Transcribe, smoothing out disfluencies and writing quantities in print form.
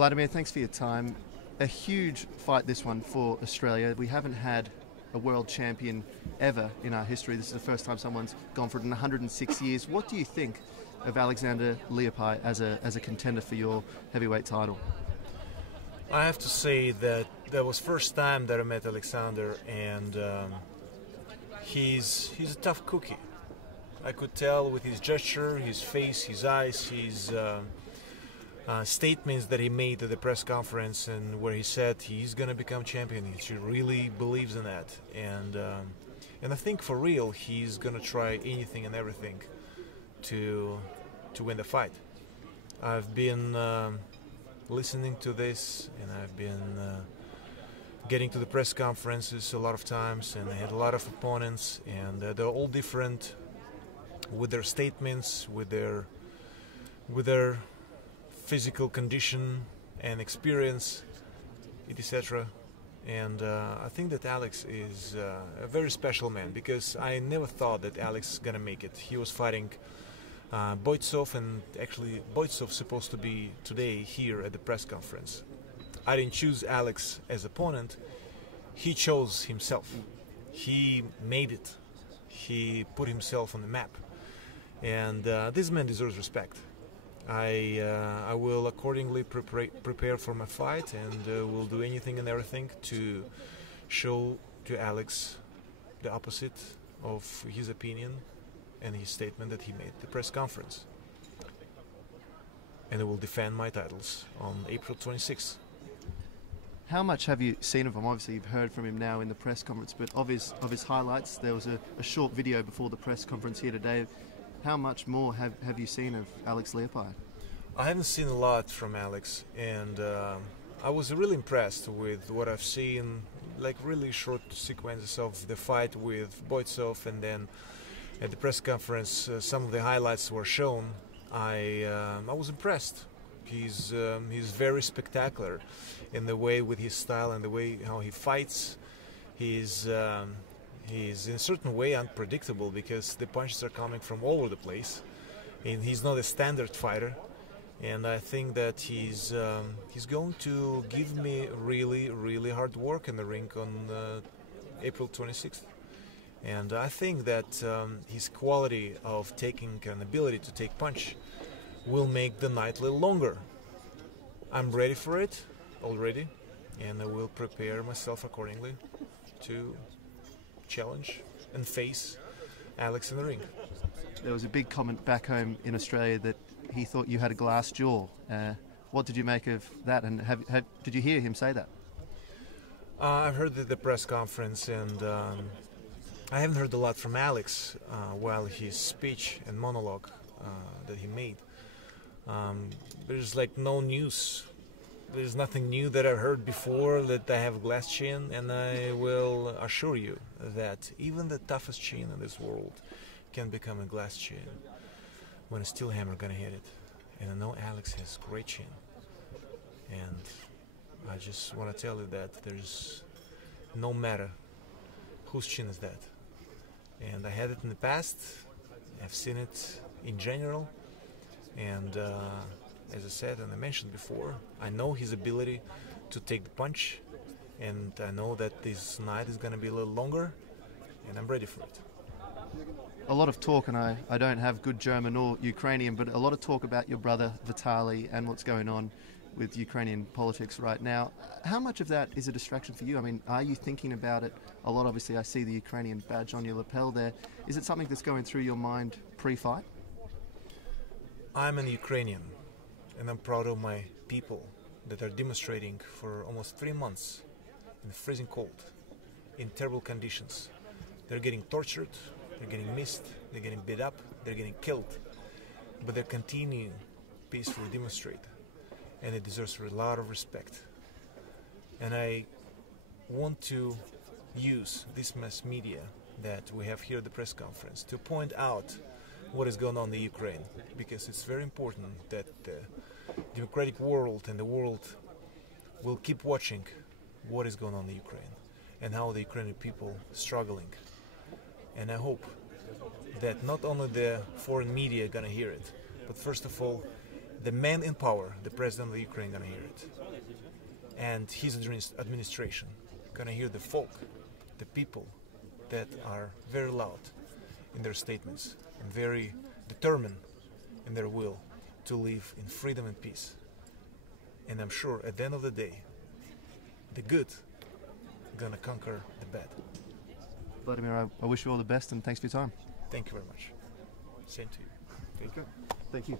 Vladimir, thanks for your time. A huge fight, this one, for Australia. We haven't had a world champion ever in our history. This is the first time someone's gone for it in 106 years. What do you think of Alexander Leapai as a contender for your heavyweight title? I have to say that was first time that I met Alexander, and he's a tough cookie. I could tell with his gesture, his face, his eyes, his statements that he made at the press conference, and where he said he's gonna become champion. He really believes in that, and I think for real he's gonna try anything and everything to win the fight. I've been listening to this, and I've been getting to the press conferences a lot of times, and I had a lot of opponents, and they're all different with their statements, with their physical condition and experience, etc. And I think that Alex is a very special man, because I never thought that Alex is gonna make it. He was fighting Boitsov, and actually Boitsov's supposed to be today here at the press conference. I didn't choose Alex as opponent. He chose himself. He made it. He put himself on the map. And this man deserves respect. I will accordingly prepare for my fight, and will do anything and everything to show to Alex the opposite of his opinion and his statement that he made at the press conference. And I will defend my titles on April 26th. How much have you seen of him? Obviously you've heard from him now in the press conference, but of his highlights, there was a short video before the press conference here today. How much more have you seen of Alex Leapai? I haven't seen a lot from Alex, and I was really impressed with what I've seen, like really short sequences of the fight with Boitsov, and then at the press conference some of the highlights were shown. I was impressed. He's very spectacular in the way, with his style and the way how he fights. He's in a certain way unpredictable, because the punches are coming from all over the place, and he's not a standard fighter. And I think that he's going to give me really hard work in the ring on April 26th. And I think that his quality of taking and ability to take punch will make the night a little longer. I'm ready for it already, and I will prepare myself accordingly to challenge and face Alex in the ring. There was a big comment back home in Australia that he thought you had a glass jaw. What did you make of that, and did you hear him say that? I've heard at the press conference, and I haven't heard a lot from Alex while his speech and monologue that he made. There's like no news. There's nothing new that I've heard before, that I have a glass chin, and I will assure you that even the toughest chin in this world can become a glass chin when a steel hammer gonna hit it. And I know Alex has great chin, and I just want to tell you that there's no matter whose chin is that. And I had it in the past, I've seen it in general, and as I said and I mentioned before, I know his ability to take the punch, and I know that this night is going to be a little longer, and I'm ready for it. A lot of talk, and I don't have good German or Ukrainian, but a lot of talk about your brother Vitaly and what's going on with Ukrainian politics right now. How much of that is a distraction for you? I mean, are you thinking about it a lot? Obviously, I see the Ukrainian badge on your lapel there. Is it something that's going through your mind pre-fight? I'm an Ukrainian, and I'm proud of my people that are demonstrating for almost 3 months in the freezing cold, in terrible conditions. They're getting tortured, they're getting missed, they're getting beat up, they're getting killed, but they're continuing peacefully demonstrate, and it deserves a lot of respect. And I want to use this mass media that we have here at the press conference to point out what is going on in Ukraine, because it's very important that the democratic world and the world will keep watching what is going on in Ukraine and how the Ukrainian people are struggling. And I hope that not only the foreign media are gonna hear it, but first of all the man in power, the president of Ukraine, gonna hear it, and his administration gonna hear the folk, the people that are very loud in their statements and very determined in their will to live in freedom and peace. And I'm sure at the end of the day, the good gonna conquer the bad. Vladimir, I wish you all the best and thanks for your time. Thank you very much. Same to you. Thank you.